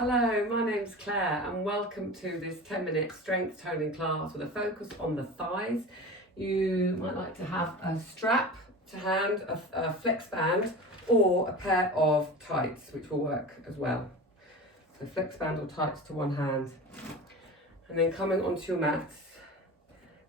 Hello, my name's Claire and welcome to this 10-minute strength toning class with a focus on the thighs. You might like to have a strap to hand, a flex band or a pair of tights, which will work as well. So flex band or tights to one hand. And then coming onto your mats,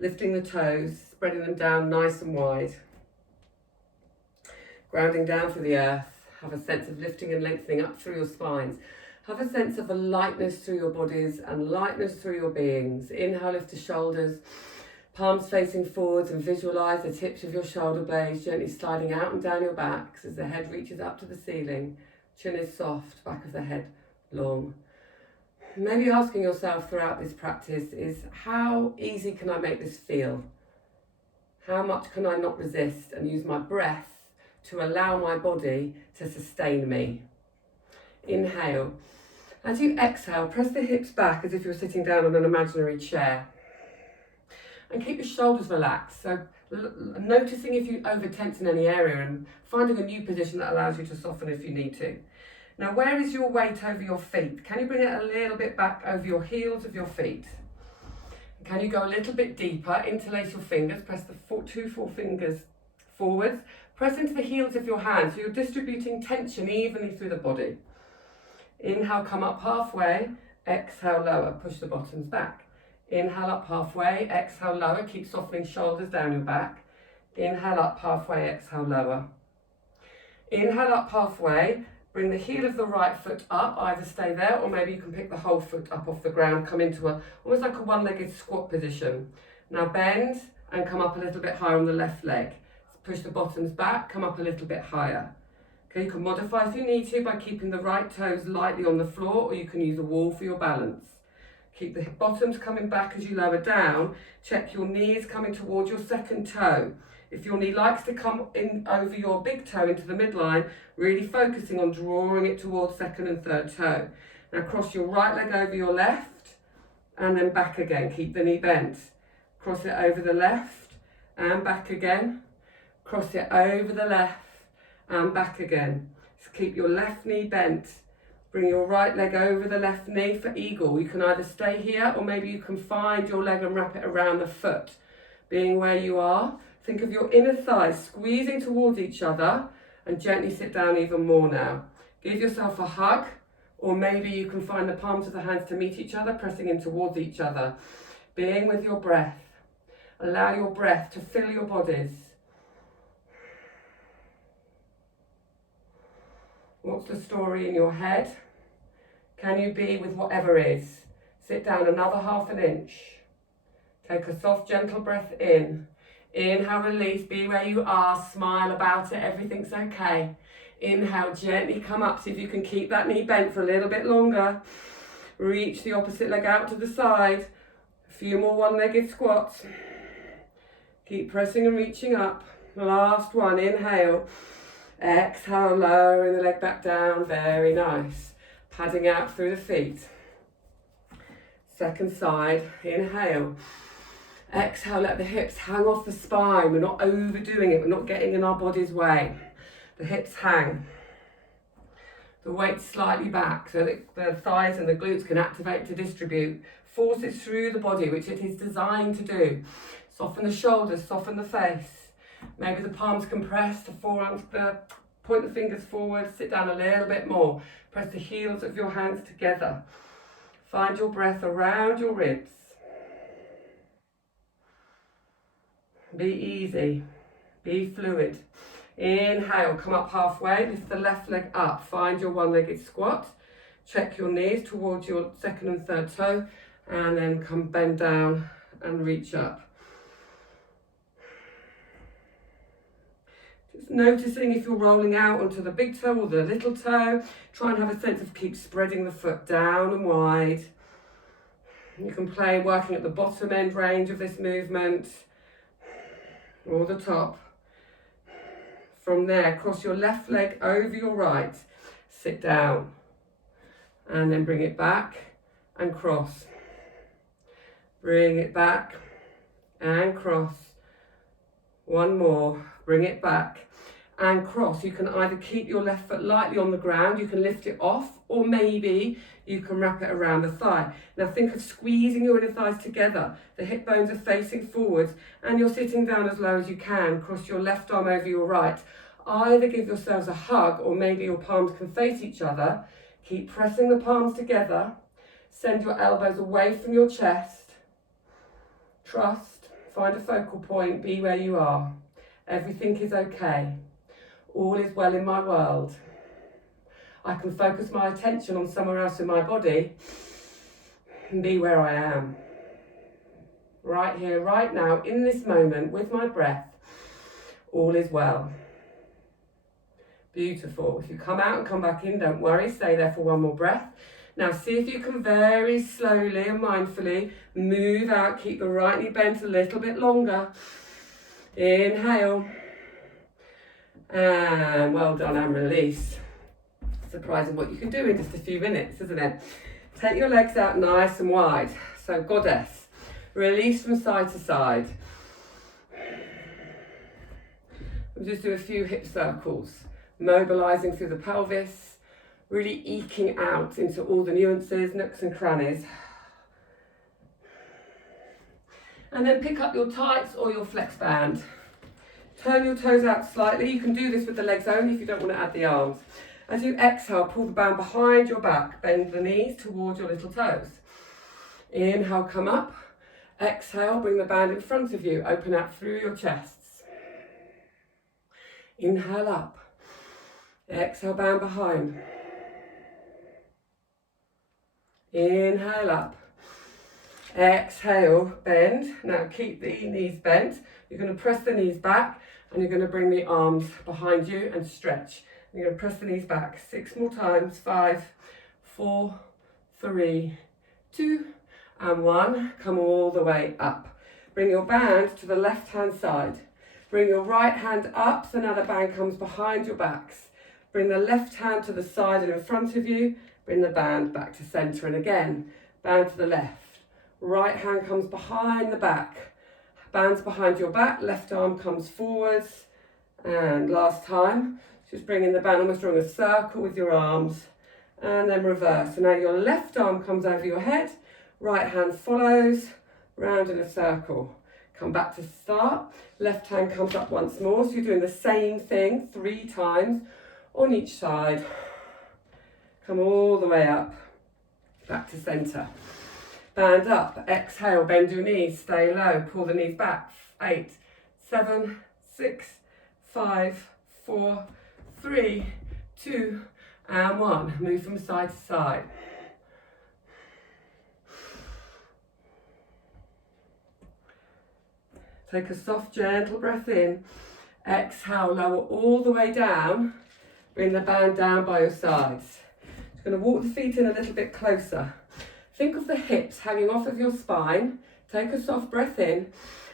lifting the toes, spreading them down nice and wide. Grounding down through the earth, have a sense of lifting and lengthening up through your spines. Have a sense of a lightness through your bodies and lightness through your beings. Inhale, lift the shoulders, palms facing forwards, and visualise the tips of your shoulder blades gently sliding out and down your backs as the head reaches up to the ceiling. Chin is soft, back of the head long. Maybe asking yourself throughout this practice is, how easy can I make this feel? How much can I not resist and use my breath to allow my body to sustain me? Inhale. As you exhale, press the hips back as if you're sitting down on an imaginary chair. And keep your shoulders relaxed. So noticing if you over-tense in any area and finding a new position that allows you to soften if you need to. Now, where is your weight over your feet? Can you bring it a little bit back over your heels of your feet? Can you go a little bit deeper? Interlace your fingers. Press the two forefingers forwards. Press into the heels of your hands. So you're distributing tension evenly through the body. Inhale, come up halfway. Exhale, lower. Push the bottoms back. Inhale up halfway. Exhale, lower. Keep softening shoulders down your back. Inhale up halfway. Exhale, lower. Inhale up halfway. Bring the heel of the right foot up. Either stay there or maybe you can pick the whole foot up off the ground. Come into almost like a one-legged squat position. Now bend and come up a little bit higher on the left leg. Push the bottoms back. Come up a little bit higher. Okay, you can modify if you need to by keeping the right toes lightly on the floor, or you can use a wall for your balance. Keep the bottoms coming back as you lower down. Check your knees coming towards your second toe. If your knee likes to come in over your big toe into the midline, really focusing on drawing it towards second and third toe. Now cross your right leg over your left and then back again. Keep the knee bent. Cross it over the left and back again. Cross it over the left and back again. So keep your left knee bent. Bring your right leg over the left knee for eagle. You can either stay here or maybe you can find your leg and wrap it around the foot. Being where you are, think of your inner thighs squeezing towards each other and gently sit down even more now. Give yourself a hug, or maybe you can find the palms of the hands to meet each other, pressing in towards each other. Being with your breath. Allow your breath to fill your bodies. What's the story in your head? Can you be with whatever is? Sit down another half an inch. Take a soft, gentle breath in. Inhale, release, be where you are, smile about it, everything's okay. Inhale, gently come up, see if you can keep that knee bent for a little bit longer. Reach the opposite leg out to the side. A few more one-legged squats. Keep pressing and reaching up. Last one, inhale. Exhale, lowering the leg back down, very nice. Padding out through the feet. Second side, inhale. Exhale, let the hips hang off the spine. We're not overdoing it, we're not getting in our body's way. The hips hang. The weight slightly back so that the thighs and the glutes can activate to distribute forces through the body, which it is designed to do. Soften the shoulders, soften the face. Maybe the palms compress, the forearms, point the fingers forward, sit down a little bit more. Press the heels of your hands together. Find your breath around your ribs. Be easy, be fluid. Inhale, come up halfway, lift the left leg up. Find your one-legged squat. Check your knees towards your second and third toe, and then come bend down and reach up. Noticing if you're rolling out onto the big toe or the little toe. Try and have a sense of keep spreading the foot down and wide. You can play working at the bottom end range of this movement or the top. From there, cross your left leg over your right. Sit down and then bring it back and cross. Bring it back and cross. One more, bring it back and cross. You can either keep your left foot lightly on the ground, you can lift it off, or maybe you can wrap it around the thigh. Now think of squeezing your inner thighs together. The hip bones are facing forwards and you're sitting down as low as you can. Cross your left arm over your right. Either give yourselves a hug or maybe your palms can face each other. Keep pressing the palms together. Send your elbows away from your chest. Trust, find a focal point, be where you are. Everything is okay. All is well in my world. I can focus my attention on somewhere else in my body and be where I am. Right here, right now, in this moment, with my breath, all is well. Beautiful. If you come out and come back in, don't worry, stay there for one more breath. Now see if you can very slowly and mindfully move out, keep the right knee bent a little bit longer. Inhale. And well done, and release. Surprising what you can do in just a few minutes, isn't it? Take your legs out nice and wide. So goddess, release from side to side. We'll just do a few hip circles, mobilizing through the pelvis, really eking out into all the nuances, nooks and crannies. And then pick up your tights or your flex band. Turn your toes out slightly. You can do this with the legs only if you don't want to add the arms. As you exhale, pull the band behind your back. Bend the knees towards your little toes. Inhale, come up. Exhale, bring the band in front of you. Open out through your chests. Inhale up. Exhale, band behind. Inhale up. Exhale, bend. Now keep the knees bent. You're going to press the knees back and you're going to bring the arms behind you and stretch. You're going to press the knees back 6 more times. 5, 4, 3, 2, and 1. Come all the way up. Bring your band to the left hand side. Bring your right hand up so now the band comes behind your backs. Bring the left hand to the side and in front of you. Bring the band back to centre and again. Band to the left. Right hand comes behind the back. Band's behind your back, left arm comes forwards. And last time, just bringing the band, almost drawing a circle with your arms. And then reverse. So now your left arm comes over your head, right hand follows, round in a circle. Come back to start. Left hand comes up once more. So you're doing the same thing 3 times on each side. Come all the way up, back to centre. Band up, exhale, bend your knees, stay low, pull the knees back. 8, 7, 6, 5, 4, 3, 2, and 1. Move from side to side. Take a soft, gentle breath in. Exhale, lower all the way down. Bring the band down by your sides. Just going to walk the feet in a little bit closer. Think of the hips hanging off of your spine. Take a soft breath in.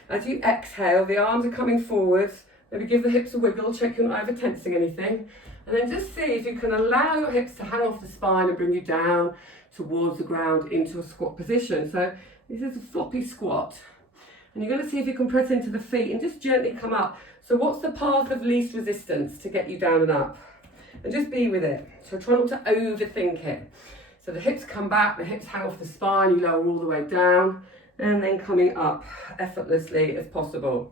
As you exhale, the arms are coming forwards. Maybe give the hips a wiggle, check you're not over tensing anything. And then just see if you can allow your hips to hang off the spine and bring you down towards the ground into a squat position. So this is a floppy squat. And you're going to see if you can press into the feet and just gently come up. So what's the path of least resistance to get you down and up? And just be with it. So try not to overthink it. So the hips come back, the hips hang off the spine, you lower all the way down, and then coming up effortlessly as possible.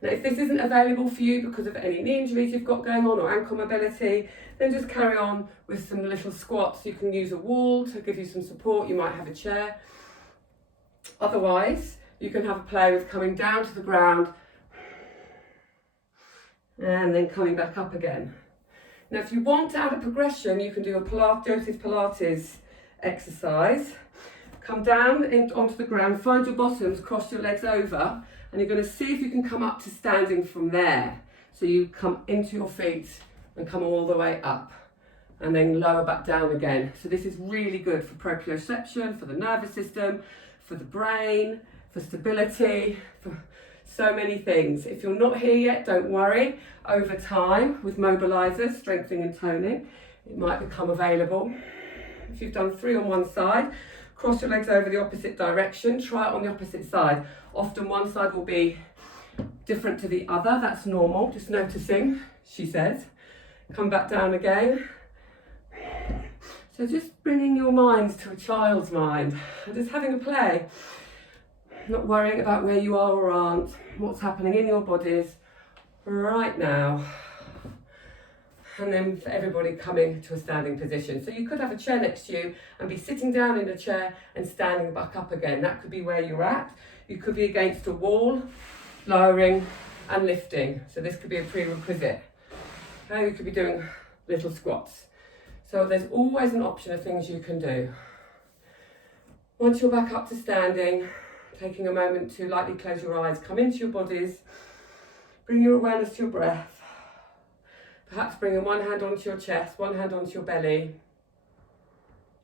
Now, if this isn't available for you because of any knee injuries you've got going on or ankle mobility, then just carry on with some little squats. You can use a wall to give you some support. You might have a chair. Otherwise, you can have a play with coming down to the ground and then coming back up again. Now, if you want to add a progression, you can do a Joseph Pilates exercise. Come down onto the ground, find your bottoms, cross your legs over, and you're going to see if you can come up to standing from there. So you come into your feet and come all the way up, and then lower back down again. So this is really good for proprioception, for the nervous system, for the brain, for stability, for so many things. If you're not here yet, don't worry. Over time, with mobilizers, strengthening and toning, it might become available. If you've done 3 on one side, cross your legs over the opposite direction. Try it on the opposite side. Often one side will be different to the other. That's normal, just noticing, she says. Come back down again. So just bringing your minds to a child's mind and just having a play. Not worrying about where you are or aren't, what's happening in your bodies right now. And then for everybody coming to a standing position. So you could have a chair next to you and be sitting down in a chair and standing back up again. That could be where you're at. You could be against a wall, lowering and lifting. So this could be a prerequisite. Okay, you could be doing little squats. So there's always an option of things you can do. Once you're back up to standing, taking a moment to lightly close your eyes, come into your bodies, bring your awareness to your breath. Perhaps bringing one hand onto your chest, one hand onto your belly.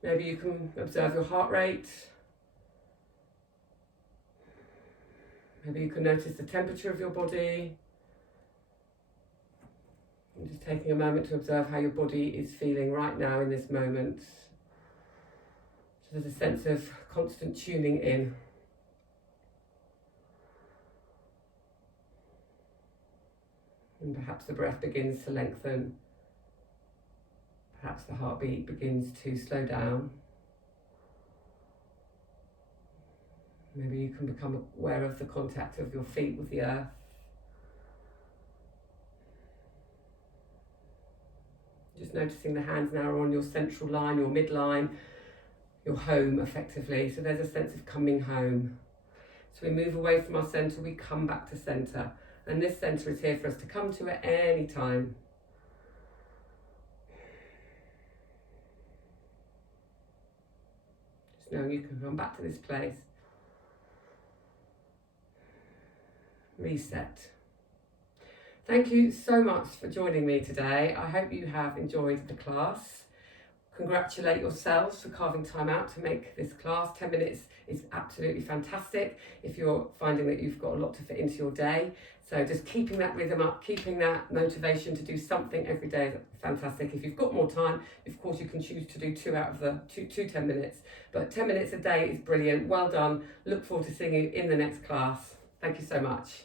Maybe you can observe your heart rate. Maybe you can notice the temperature of your body. And just taking a moment to observe how your body is feeling right now in this moment. So there's a sense of constant tuning in. And perhaps the breath begins to lengthen. Perhaps the heartbeat begins to slow down. Maybe you can become aware of the contact of your feet with the earth. Just noticing the hands now are on your central line, your midline, your home effectively. So there's a sense of coming home. So we move away from our centre, we come back to centre. And this centre is here for us to come to at any time. Just knowing you can come back to this place. Reset. Thank you so much for joining me today. I hope you have enjoyed the class. Congratulate yourselves for carving time out to make this class. 10 minutes is absolutely fantastic if you're finding that you've got a lot to fit into your day. So just keeping that rhythm up, keeping that motivation to do something every day is fantastic. If you've got more time, of course you can choose to do 2 out of the two 10 minutes. But 10 minutes a day is brilliant. Well done. Look forward to seeing you in the next class. Thank you so much.